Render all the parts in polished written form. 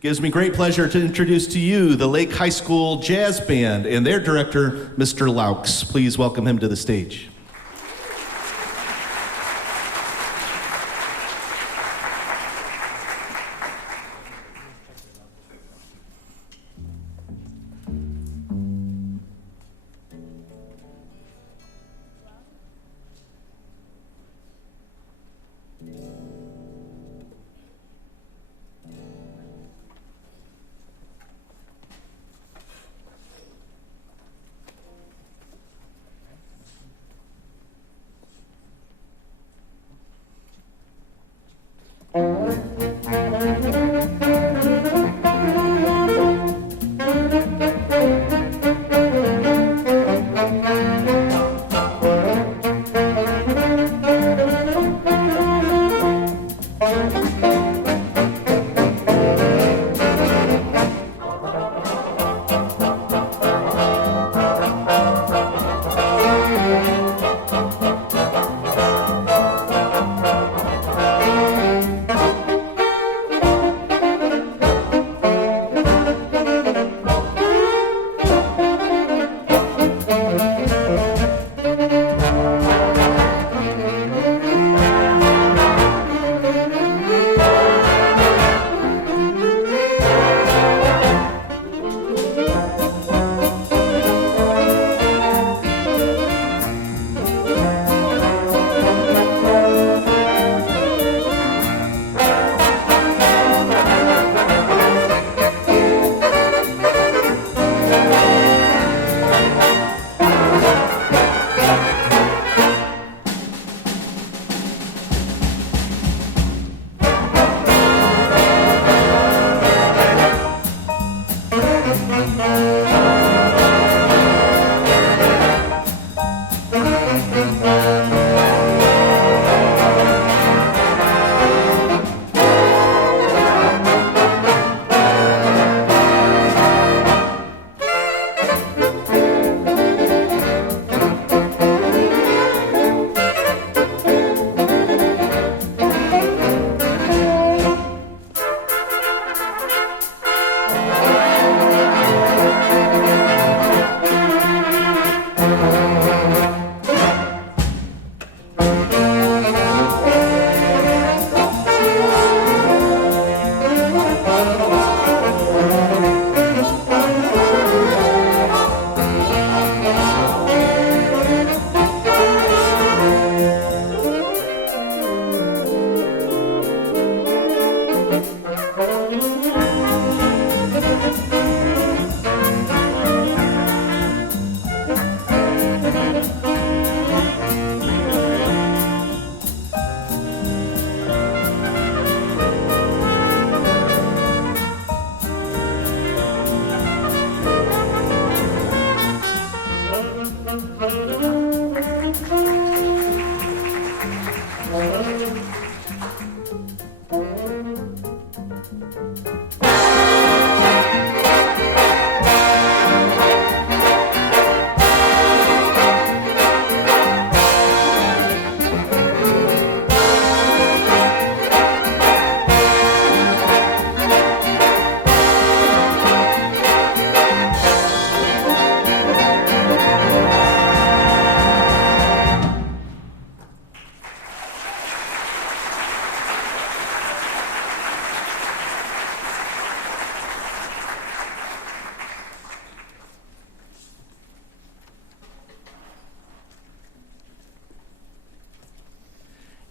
Gives me great pleasure to introduce to you the Lake High School Jazz Band and their director, Mr. Laux. Please welcome him to the stage.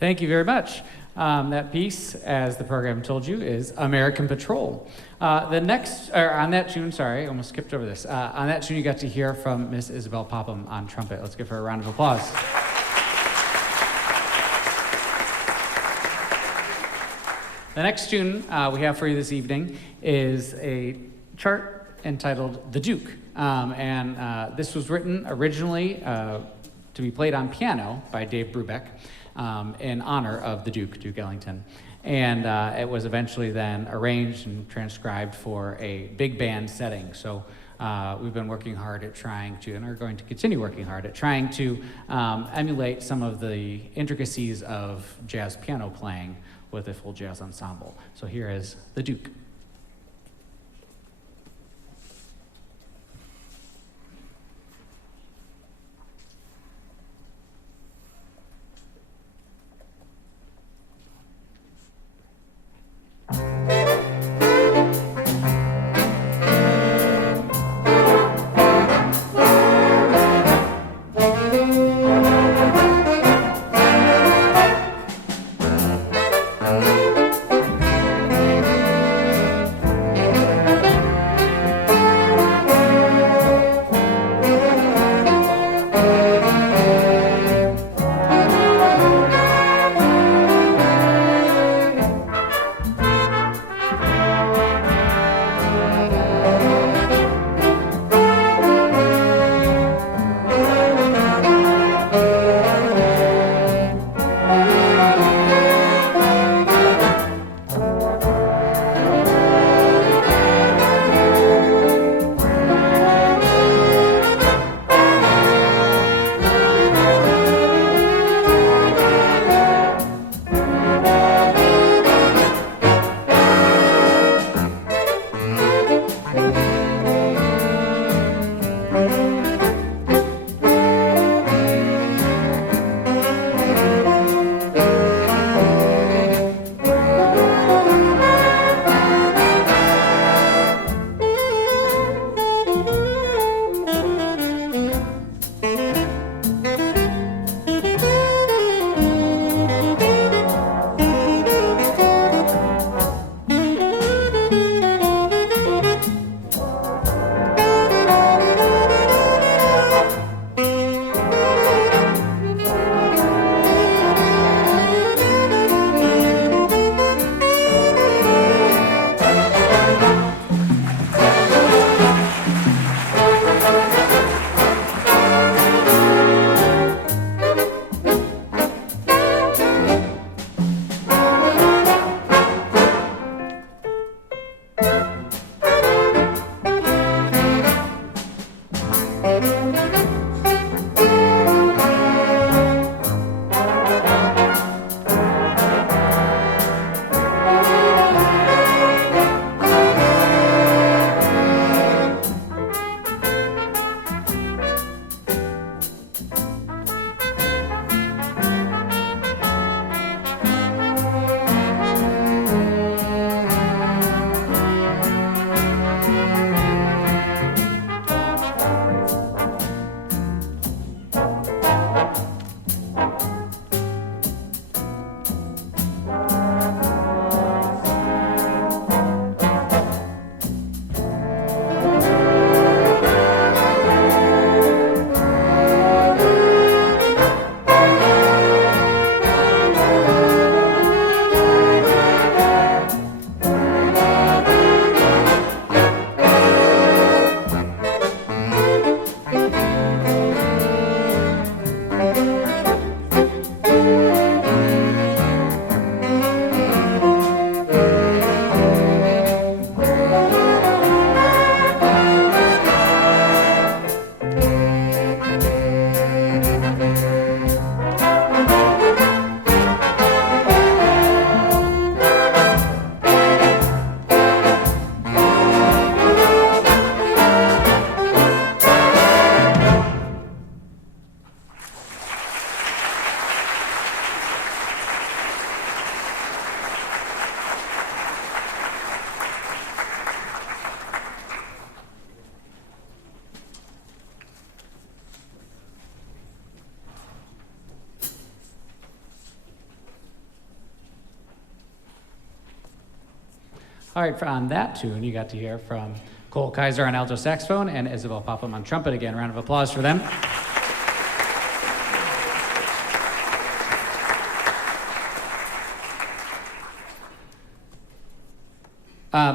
Thank you very much. That piece, as the program told you, is American Patrol. On that tune, sorry, I almost skipped over this. On that tune, you got to hear from Miss Isabel Popham on trumpet. Let's give her a round of applause. The next tune we have for you this evening is a chart entitled The Duke. This was written originally to be played on piano by Dave Brubeck in honor of the Duke Ellington. And it was eventually then arranged and transcribed for a big band setting. So we've been working hard at trying to, and are going to continue working hard at trying to emulate some of the intricacies of jazz piano playing with a full jazz ensemble. So here is The Duke. All right, on that tune, you got to hear from Cole Kaiser on alto saxophone and Isabel Popham on trumpet. Again, round of applause for them.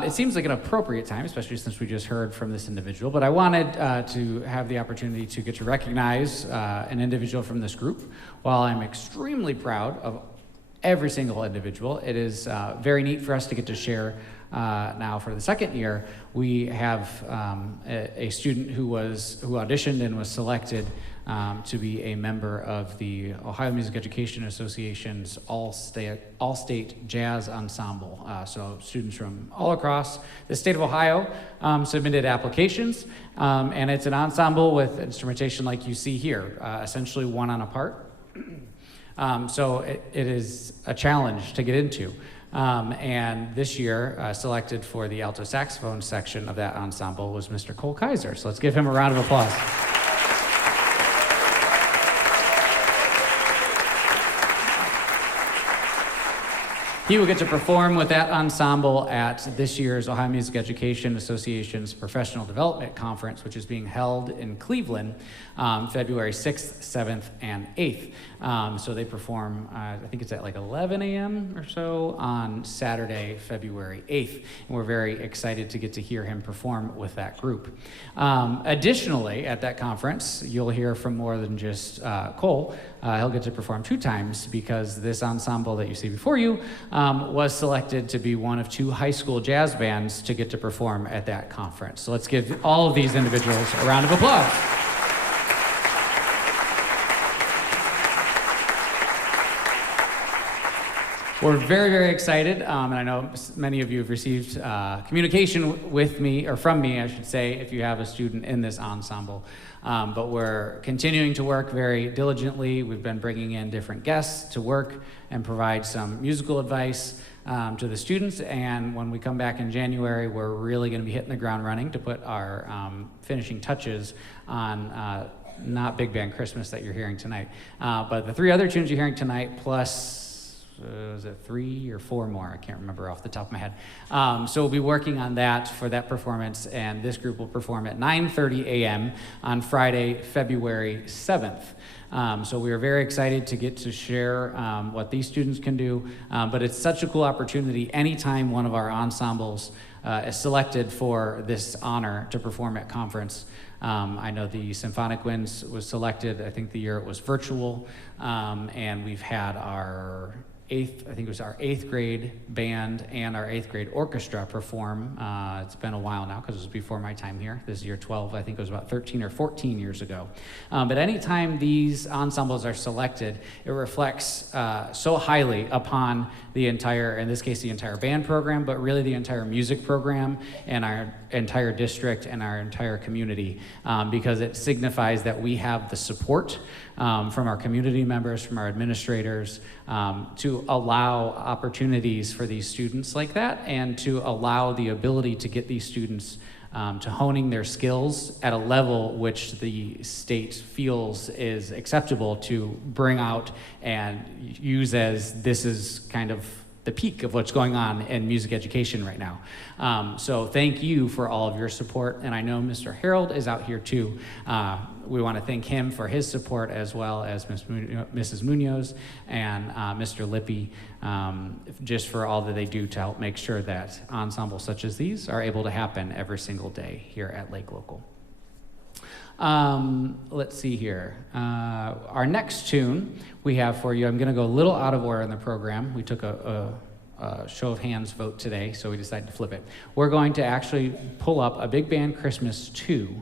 It seems like an appropriate time, especially since we just heard from this individual, but I wanted to have the opportunity to get to recognize an individual from this group. While I'm extremely proud of every single individual, it is very neat for us to get to share now for the second year. We have a student who auditioned and was selected to be a member of the Ohio Music Education Association's all-state jazz ensemble. So students from all across the state of Ohio submitted applications, and it's an ensemble with instrumentation like you see here, essentially one on a part. So it is a challenge to get into. And this year, selected for the alto saxophone section of that ensemble was Mr. Cole Kaiser. So let's give him a round of applause. He will get to perform with that ensemble at this year's Ohio Music Education Association's Professional Development Conference, which is being held in Cleveland, February 6th, 7th, and 8th. So they perform, I think it's at like 11 a.m. or so on Saturday, February 8th. And we're very excited to get to hear him perform with that group. Additionally, at that conference, you'll hear from more than just Cole. He'll get to perform 2 times because this ensemble that you see before you was selected to be one of 2 high school jazz bands to get to perform at that conference. So let's give all of these individuals a round of applause. We're very, very excited, and I know many of you have received communication with me, or from me, I should say, if you have a student in this ensemble. But we're continuing to work very diligently. We've been bringing in different guests to work and provide some musical advice to the students. And when we come back in January, we're really going to be hitting the ground running to put our finishing touches on not Big Band Christmas that you're hearing tonight, but the 3 other tunes you're hearing tonight, plus was it 3 or 4 more? I can't remember off the top of my head. So we'll be working on that for that performance, and this group will perform at 9:30 a.m. on Friday, February 7th. So we are very excited to get to share what these students can do, but it's such a cool opportunity anytime one of our ensembles is selected for this honor to perform at conference. I know the Symphonic Winds was selected, I think the year it was virtual, and we've had our eighth grade band and our 8th grade orchestra perform. It's been a while now because it was before my time here. This is year 12, I think it was about 13 or 14 years ago. But anytime these ensembles are selected, it reflects so highly upon the entire, in this case, the entire band program, but really the entire music program and our entire district and our entire community, because it signifies that we have the support from our community members, from our administrators, to allow opportunities for these students like that, and to allow the ability to get these students to honing their skills at a level which the state feels is acceptable to bring out and use as this is kind of the peak of what's going on in music education right now. So thank you for all of your support, and I know Mr. Harold is out here too. We want to thank him for his support, as well as Mrs. Munoz and Mr. Lippy, just for all that they do to help make sure that ensembles such as these are able to happen every single day here at Lake Local. Let's see here. Our next tune we have for you, I'm going to go a little out of order in the program. We took a show of hands vote today, so we decided to flip it. We're going to actually pull up a Big Band Christmas 2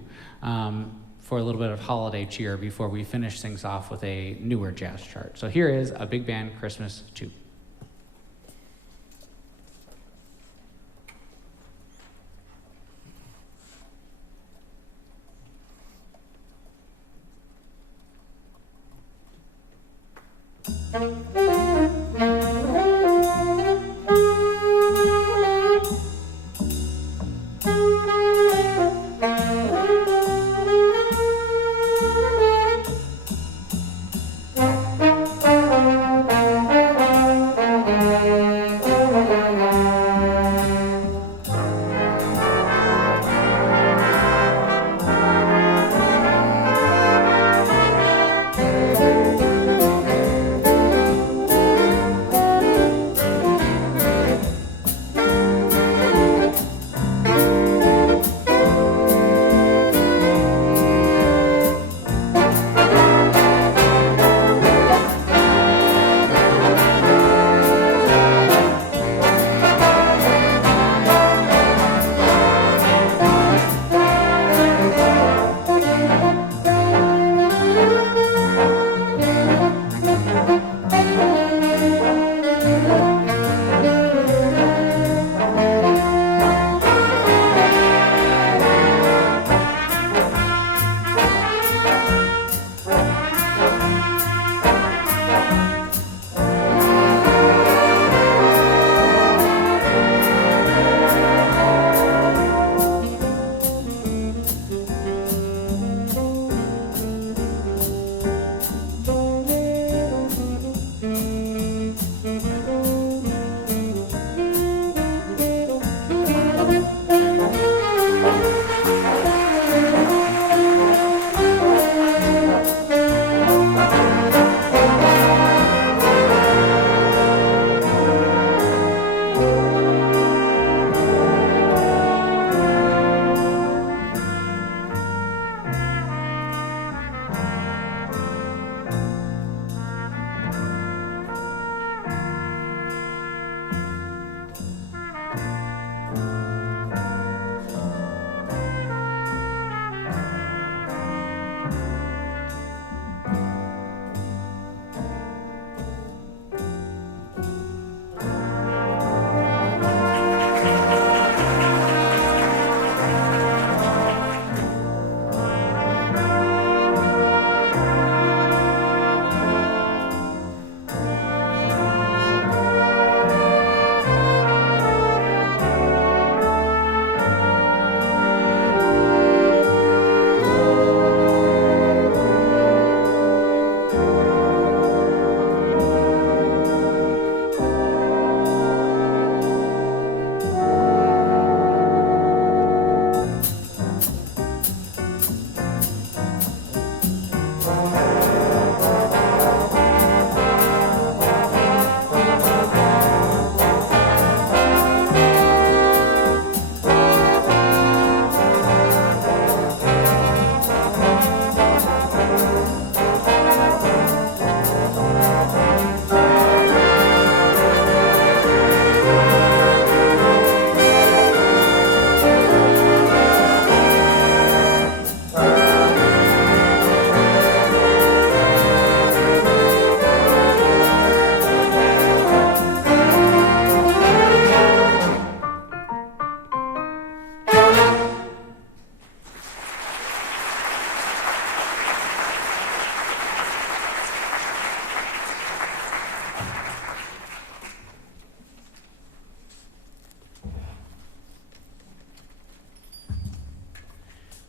for a little bit of holiday cheer before we finish things off with a newer jazz chart. So here is a Big Band Christmas 2.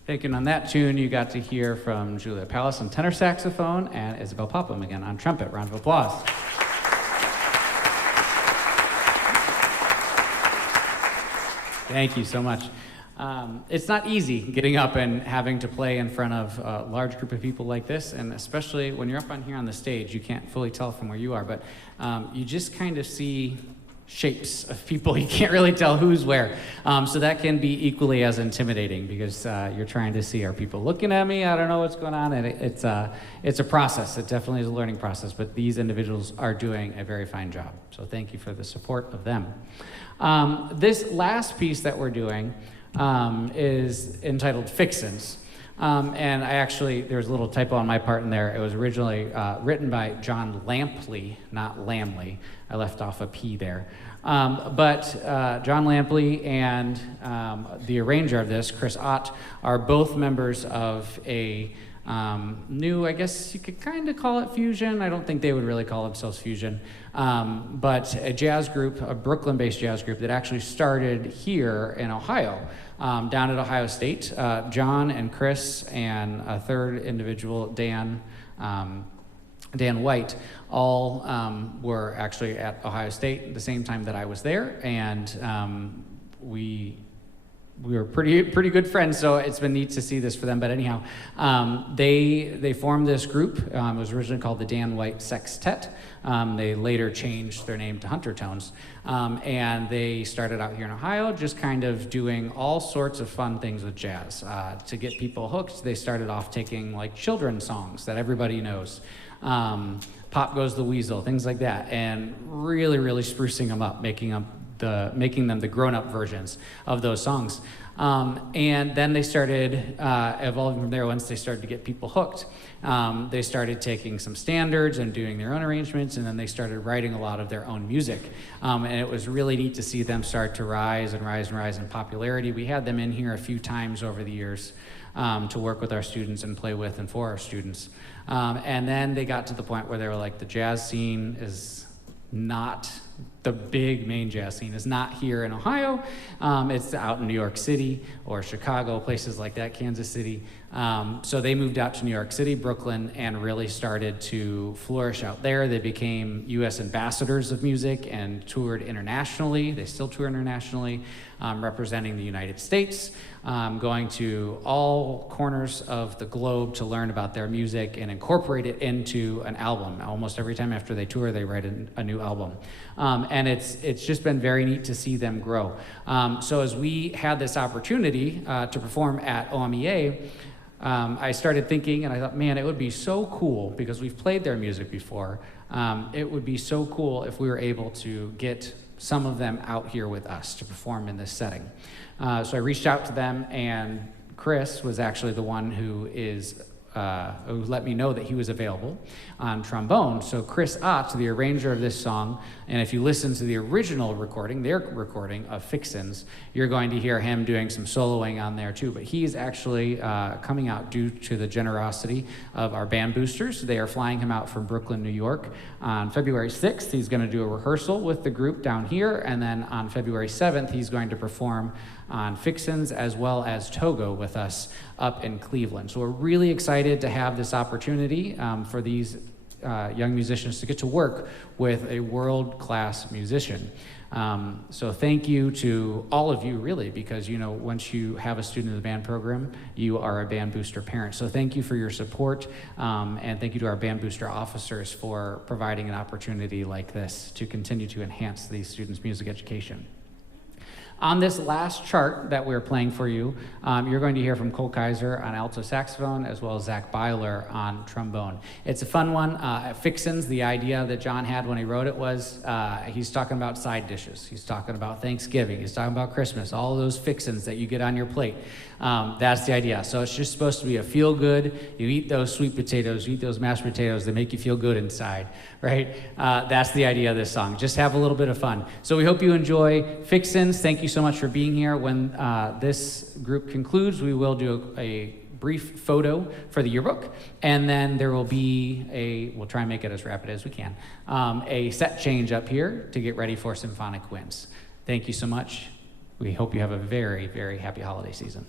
Taking on that tune, you got to hear from Julia Pallas on tenor saxophone and Isabel Popham again on trumpet. Round of applause. Thank you so much. It's not easy getting up and having to play in front of a large group of people like this, and especially when you're up on here on the stage, you can't fully tell from where you are, but you just kind of see shapes of people. You can't really tell who's where. So that can be equally as intimidating because you're trying to see, are people looking at me? I don't know what's going on. And it's a process. It definitely is a learning process, but these individuals are doing a very fine job. So thank you for the support of them. This last piece that we're doing is entitled Fixins'. And there's a little typo on my part in there. It was originally written by John Lampley, not Lamley. I left off a P there. But John Lampley and the arranger of this, Chris Ott, are both members of a new, I guess you could kind of call it fusion. I don't think they would really call themselves fusion. But a jazz group, a Brooklyn-based jazz group that actually started here in Ohio. Down at Ohio State, John and Chris and a third individual, Dan White, all were actually at Ohio State at the same time that I was there, and we were pretty good friends, so it's been neat to see this for them. But anyhow, they formed this group. It was originally called the Dan White Sextet. They later changed their name to Hunter Tones, and they started out here in Ohio, just kind of doing all sorts of fun things with jazz. To get people hooked, they started off taking like children's songs that everybody knows. Pop Goes the Weasel, things like that, and really sprucing them up, making them the grown-up versions of those songs. And then they started evolving from there. Once they started to get people hooked, they started taking some standards and doing their own arrangements, and then they started writing a lot of their own music. And it was really neat to see them start to rise in popularity. We had them in here a few times over the years to work with our students and play with and for our students. And then they got to the point where they were like, the jazz scene is not, the big main jazz scene is not here in Ohio. It's out in New York City or Chicago, places like that, Kansas City. So they moved out to New York City, Brooklyn, and really started to flourish out there. They became U.S. ambassadors of music and toured internationally. They still tour internationally, representing the United States, going to all corners of the globe to learn about their music and incorporate it into an album. Almost every time after they tour, they write a new album. And it's just been very neat to see them grow. So as we had this opportunity to perform at OMEA, I started thinking, and I thought, man, it would be so cool, because we've played their music before. It would be so cool if we were able to get some of them out here with us to perform in this setting. So I reached out to them, and Chris was actually the one who let me know that he was available on trombone. So Chris Ott, the arranger of this song, and if you listen to the original recording, their recording of Fixins', you're going to hear him doing some soloing on there too. But he's actually coming out due to the generosity of our band boosters. They are flying him out from Brooklyn, New York on February 6th. He's going to do a rehearsal with the group down here, and then on February 7th, he's going to perform on Fixins' as well as Togo with us up in Cleveland. So we're really excited to have this opportunity for these young musicians to get to work with a world-class musician. So thank you to all of you, really, because once you have a student in the band program, you are a band booster parent. So thank you for your support, and thank you to our band booster officers for providing an opportunity like this to continue to enhance these students' music education. On this last chart that we're playing for you, you're going to hear from Cole Kaiser on alto saxophone, as well as Zach Byler on trombone. It's a fun one. Fixins', the idea that John had when he wrote it was, he's talking about side dishes. He's talking about Thanksgiving. He's talking about Christmas, all of those fixins' that you get on your plate. That's the idea. So it's just supposed to be a feel good. You eat those sweet potatoes, you eat those mashed potatoes, they make you feel good inside, right? That's the idea of this song. Just have a little bit of fun. So we hope you enjoy Fixins'. Thank you so much for being here. When this group concludes, we will do a brief photo for the yearbook, and then there will be we'll try and make it as rapid as we can, a set change up here to get ready for Symphonic Winds. Thank you so much. We hope you have a very, very happy holiday season.